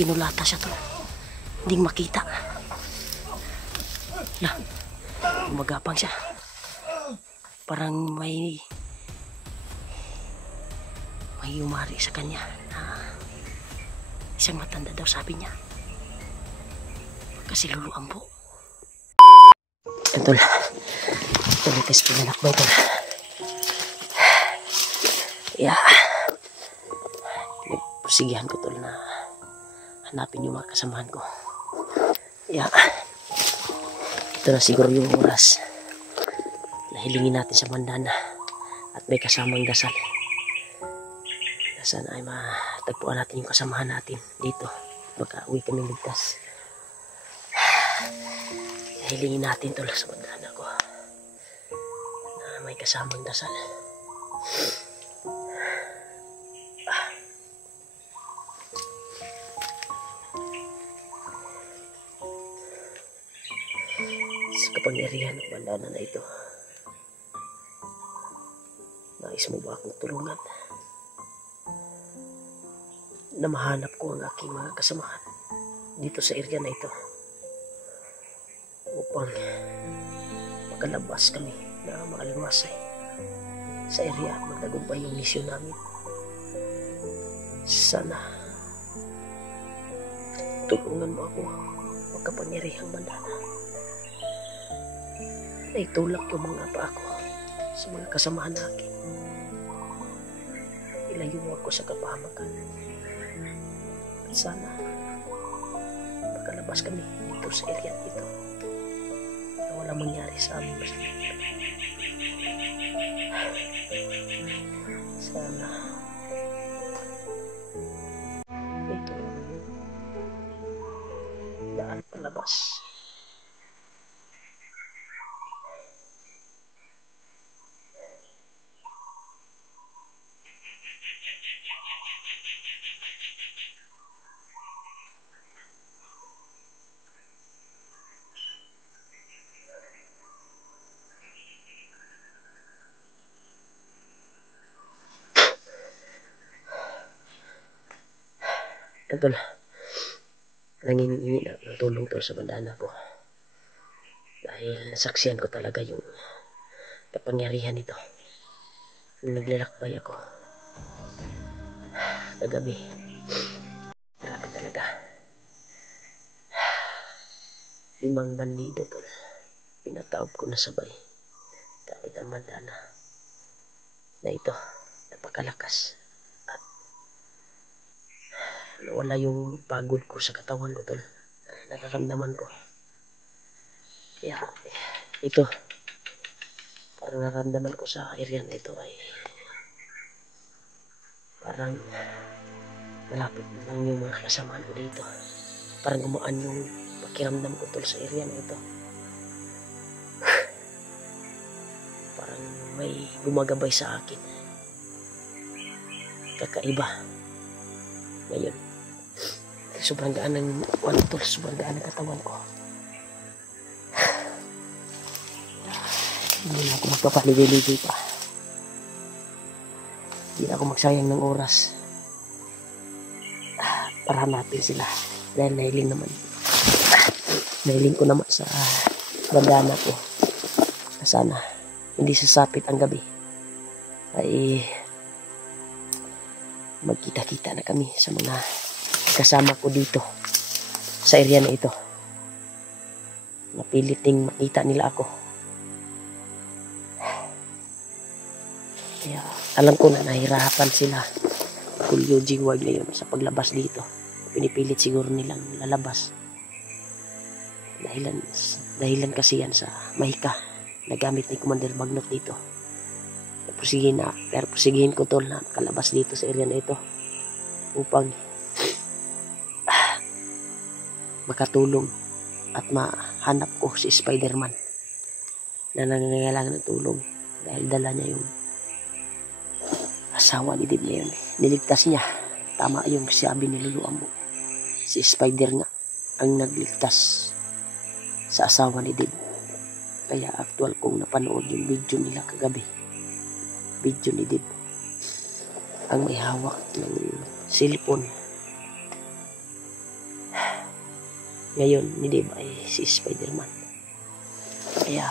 kinulata siya tol. Hindi makita. Lah, gumagapang siya. Parang may umari sa kanya na isang matanda daw, sabi niya. Kasi luluan po. Tol, tulitis pinalakbay tol. Yeah. Nagpusigihan ko tol na hanapin yung mga kasamahan ko. Yeah. Ito na siguro yung oras na hilingin natin sa mandana at may kasamang dasal. Sana ay matagpuan natin yung kasamahan natin dito. Baka uwi kami ligtas. Hilingin natin tol sa mandana ko na may kasamang dasal. Sa kapangyarihan ng bandana na ito, nais mo ba akong tulungan na mahanap ko ang aking mga kasamahan dito sa area na ito upang makalabas kami na makaluwasay sa area at magtagumpay yung misyon namin. Sana tulungan mo ako, magkapangyarihang bandana, na itulak yung mga paa ko sa mga kasamahan natin. Ilayo mo ako sa kapahamakan. At sana makalabas kami dito sa area dito na walang mangyari sa amin. Sana ito daan palabas. Tol, nangingi na ng tulong tol sa bandana ko. Dahil nasaksihan ko talaga yung kapangyarihan nito. Naglalakbay ako kagabi. Grabe talaga. 5 bandido tol. Pinataob ko na sabay. Kahit ang bandana na ito, napakalakas. Wala yung pagod ko sa katawan ko tol. Nararamdaman ko. Kaya ito, parang nararamdaman ko sa area na ito ay parang malapit na lang yung mga kasamaan ko dito. Parang gumaan yung pakiramdam ko tol sa area na ito. Parang may gumagabay sa akin. Kakaiba. Ngayon, sobrang gaan ng tol, sobrang gaan ng katawan ko. Hindi na ako magpapaligoy-ligoy pa. Hindi na ako magsayang ng oras para hanapin sila. Dahil nahiling ko naman sa bandana ko na sana hindi sasapit ang gabi ay magkita-kita na kami sa mga kasama ko dito sa area na ito. Napilit ding makita nila ako. Kaya alam ko na nahirapan sila Kulyo Jingwag ngayon sa paglabas dito. Pinipilit siguro nilang lalabas. Dahilan kasi yan sa mahika na gamit ni Commander Bagnot dito. Pero pusigihin ko tol na kalabas dito sa area na ito upang makatulong at mahanap ko si Spider-Man na nangangailangan ng tulong dahil dala niya yung asawa ni Dib na yun. Niligtas niya. Tama yung sabi ni Lulu Amo. Si Spider nga ang nagligtas sa asawa ni Dib. Kaya actual kong napanood yung video nila kagabi. Video ni Dib. Ang may hawak ng cellphone ngayon ni Dave ay si Spider-Man. Kaya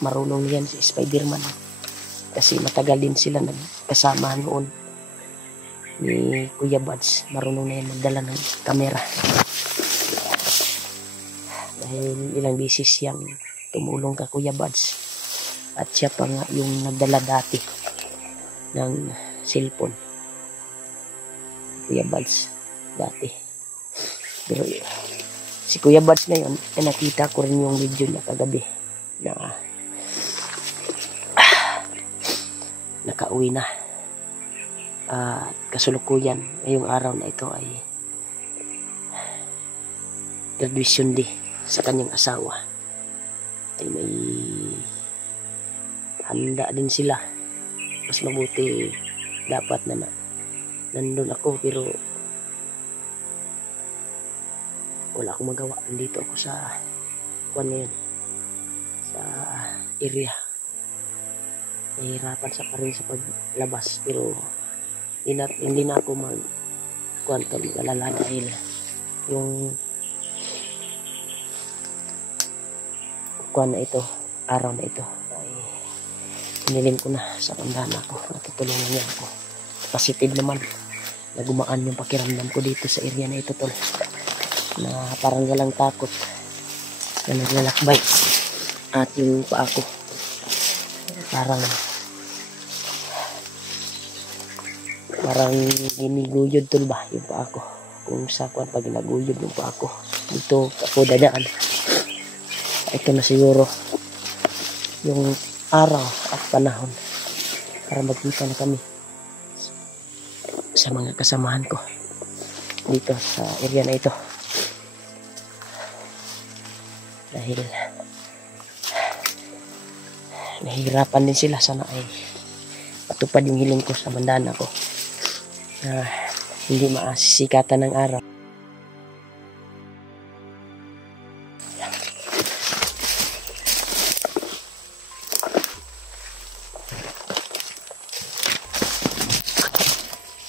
marunong yan si Spider-Man kasi matagal din sila nagkasama noon ni Kuya Buds. Marunong na yan magdala ng kamera dahil ilang bisis siyang tumulong ka Kuya Buds, at siya pa nga yung nagdala dati ng cellphone Kuya Buds dati. Pero si Kuya Buds ngayon ay nakita ko rin yung video niya kagabi na nakauwi na. Kasulukuyan ngayong araw na ito ay graduation day sa kanyang asawa. Ay may handa din sila. Mas mabuti dapat na nandun ako, pero wala akong magawa. Nandito ako sa ngayon, sa area. Nahihirapan sa pa rin sa paglabas, pero hindi na ako mag-alala dahil yung na ito, araw na ito ay pinilin ko na sa pandahan ako. Natutulungan niya ako. Positive naman na gumaan yung pakiramdam ko dito sa area na ito, tol, na parang walang takot na naglalakbay. At yung paa ko parang giniguyod, tol, ba yung paa ko. Kung sa kuwan pag ginaguyod yung paa ko dito ako dadaan, ito na siguro yung araw at panahon para magkita na kami sa mga kasamahan ko dito sa area na ito, dahil nahihirapan din sila. Sana ay patupad yung hiling ko sa bandana ko na hindi maasisikatan ng araw.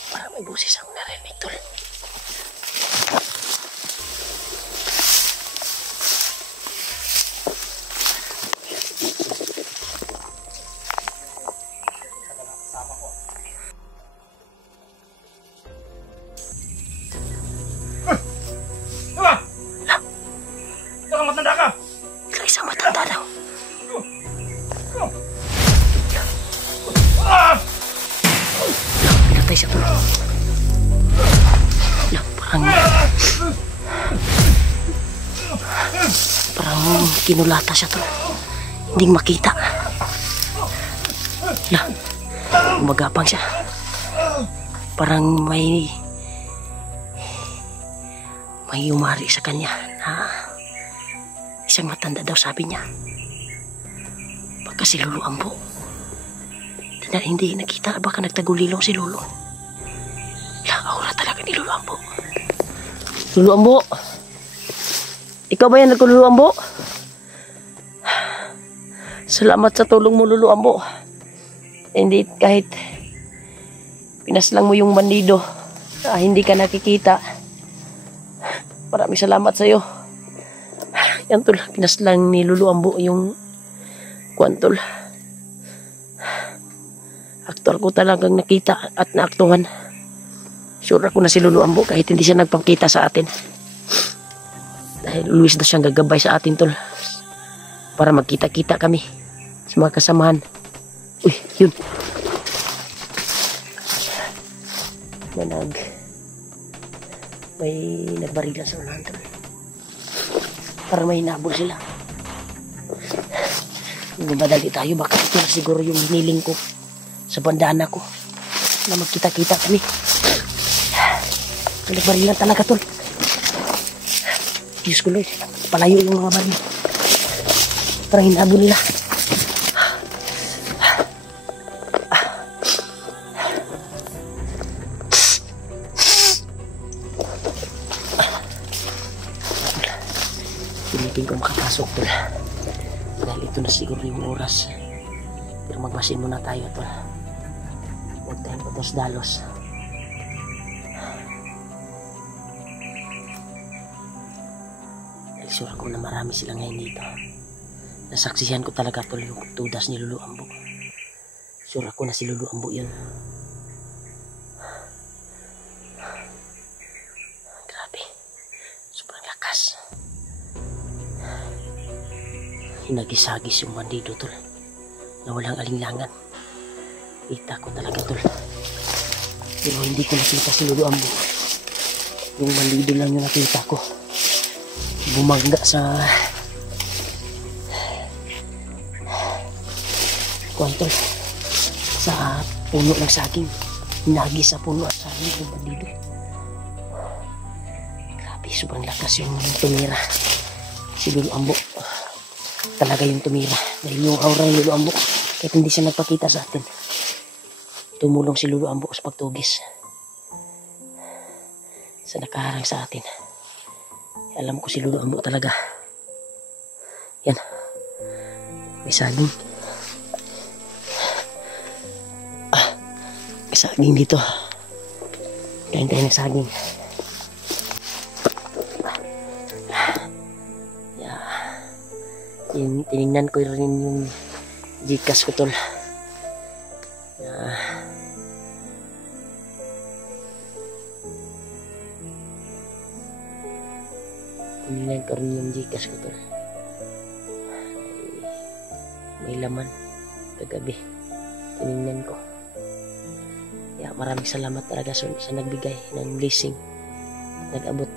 Parang may busis ako narinig, tol. Isang matanda daw. Pinatay siya, tol. Parang kinulata siya, tol. Hindi makita. Magapang siya. Parang may umari sa kanya na isang matanda daw, sabi niya. Pagka si Lolo Ambo hindi nakita, baka nagtagulilong si Lolo. Aura talaga ni Lolo Ambo. Lolo Ambo, ikaw ba yan Lolo Ambo? Salamat sa tulong mo, Lolo Ambo. Hindi, kahit pinaslang mo yung bandido, hindi ka nakikita. Maraming salamat sa iyo. Yan, tol, pinaslang ni Lolo Ambo yung kwantol. Aktual ko talagang nakita at naaktuhan. Sure ako na si Lolo Ambo kahit hindi siya nagpakita sa atin. Dahil luwis na siyang gagabay sa atin, tol, para magkita-kita kami sa mga kasamahan. Uy, yun. May nagbarila sa unahan, tol. Para may hinabol sila. Gumadali tayo, baka ito na siguro yung hiniling ko sa bandana ko na magkita-kita kami. Nagbaril lang talaga, tol. Diyos ko, Lord, palayo yung mga baril. Parang hinabol nila. Pilitin ko makapasok, tol. Dahil ito na siguro yung oras. Pero magmasin muna tayo, tol. Huwag tayong patos dalos. Dahil sure ako na marami sila ngayon dito. Nasaksihan ko talaga tol yung tudas ni Lulu Ambo. Sure ako na si Lulu Ambo yun. Grabe. Sobrang lakas. Hinagis-hagis yung bandido tol. Na walang alinlangan. Kita ko talaga tol. Pero hindi ko nakita si Lulu Ambo. Yung bandido lang yung nakita ko. Bumangga sa kwantol sa puno ng saging. Hinagi sa puno at saging yung bandido. Grabe, sobrang lakas yung tumira. Si Lulu Ambo talaga yung tumira. Dahil yung aura ng Lulu Ambo, kahit hindi siya nagpakita sa atin, tumulong si Lulu Ambo sa pagtugis sa nakaharang sa atin. Alam ko si Lulu Ambo talaga. Yan. May saging. May saging dito. Kain tayo ng saging. Yeah. Tinignan ko rin yung Gcash ko tol. Tinignan ko rin yung Gcash ko tol. May laman kagabi. Tinignan ko. Kaya maraming salamat talaga sa nagbigay ng blessing. Nag-abot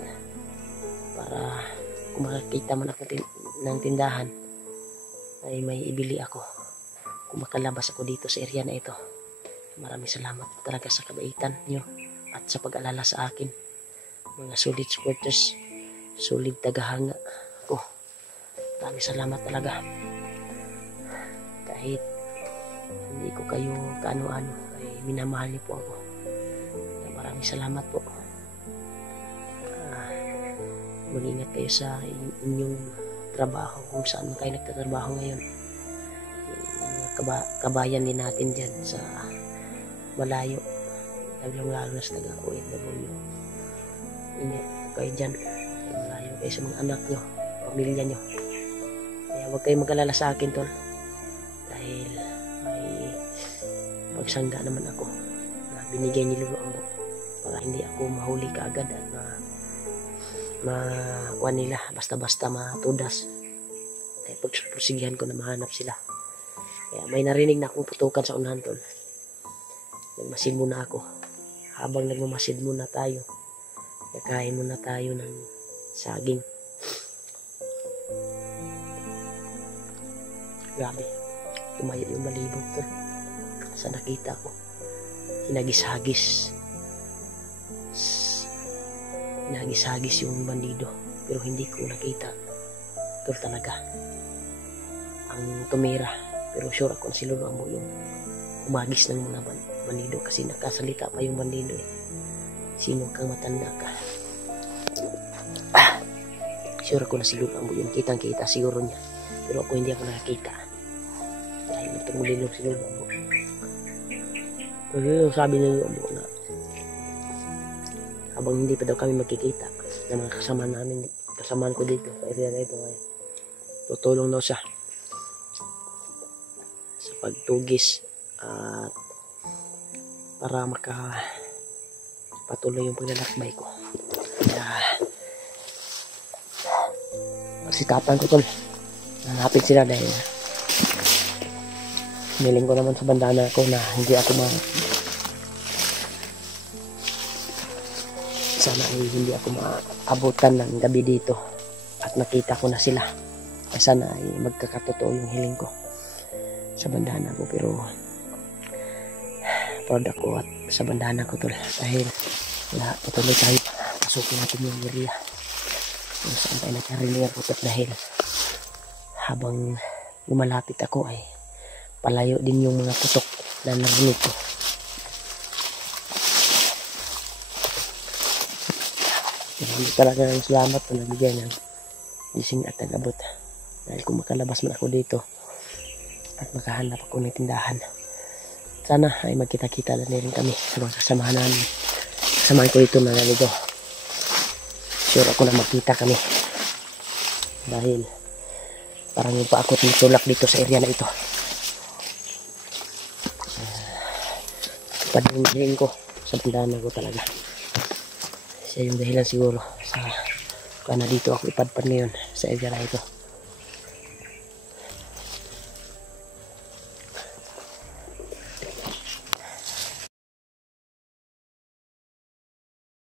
para kung makakita man ako ng tindahan ay may ibili ako. Kung makalabas ako dito sa area na ito. Maraming salamat talaga sa kabaitan nyo at sa pag-alala sa akin. Mga solid supporters, solid tagahanga ako. Maraming salamat talaga. Kahit hindi ko kayo kaano-ano, ay minamahal niyo po ako. Maraming salamat po. Mag-ingat kayo sa inyong trabaho, kung saan kayo nagtatrabaho ngayon. Kabayan din natin dyan sa malayo, lalo na sa taga-OFW. Ingat kayo dyan, malayo kayo sa mga anak nyo, pamilya nyo. Kaya huwag kayo mag-alala sa akin tol, dahil may pagsangga naman ako na binigay ni Lulu Ambo para hindi ako mahuli kaagad at makuha nila basta-basta matudas. Kaya pagpusigihan ko na mahanap sila. Kaya may narinig na akong putukan sa unahan tol. Nagmasid muna ako. Habang nagmamasid muna tayo, kakain muna tayo ng saging. Grabe, tumayo yung balibog tol. Sa nakita ko, hinagis-hagis. Hinagis-hagis yung bandido. Pero hindi ko nakita tol talaga ang tumira. Pero sure ako na si Lulu Ambo yung humagis ng mga bandido kasi nakasalita pa yung bandido eh. Sino kang matanda ka? Sure ako na si Lulu Ambo yung kitang-kita siguro niya. Pero ako hindi ako nakakita. Dahil nagtungulilong si Lulu Ambo. Pero sabi ni Lulu Ambo na habang hindi pa daw kami magkikita ng mga kasamaan ko dito sa area na ito ngayon, tutulong daw siya sa pagtugis at para makapatuloy yung paglalakbay ko. Kaya pagsikapan ko tol, hanapin sila dahil niling ko naman sa bandana ko na hindi ako sana ay hindi ako maabutan ng gabi dito at nakita ko na sila. Sana ay magkakatotoo yung hiling ko sa bandana ko, pero proud ako at sa bandana ko tol dahil patuloy tayo pasukin natin yung area kung saan tayo nagkarinig ko tol, dahil habang lumalapit ako ay palayo din yung mga putok na narinig ko. Hindi talaga ng salamat na nagbigay ng gising at nag-abot, dahil kung makalabas man ako dito at makahanap ako ng tindahan, sana ay magkita-kita na rin kami sa mga kasamahan namin. Kasamahan ko ito na naligo. Sure ako na magkita kami dahil parang yung pa ako tinutulak dito sa area na ito. Padungin ko sa bandana ko talaga. Siya yung dahilan siguro sa kaya dito ako ipadpad ngayon sa area na ito.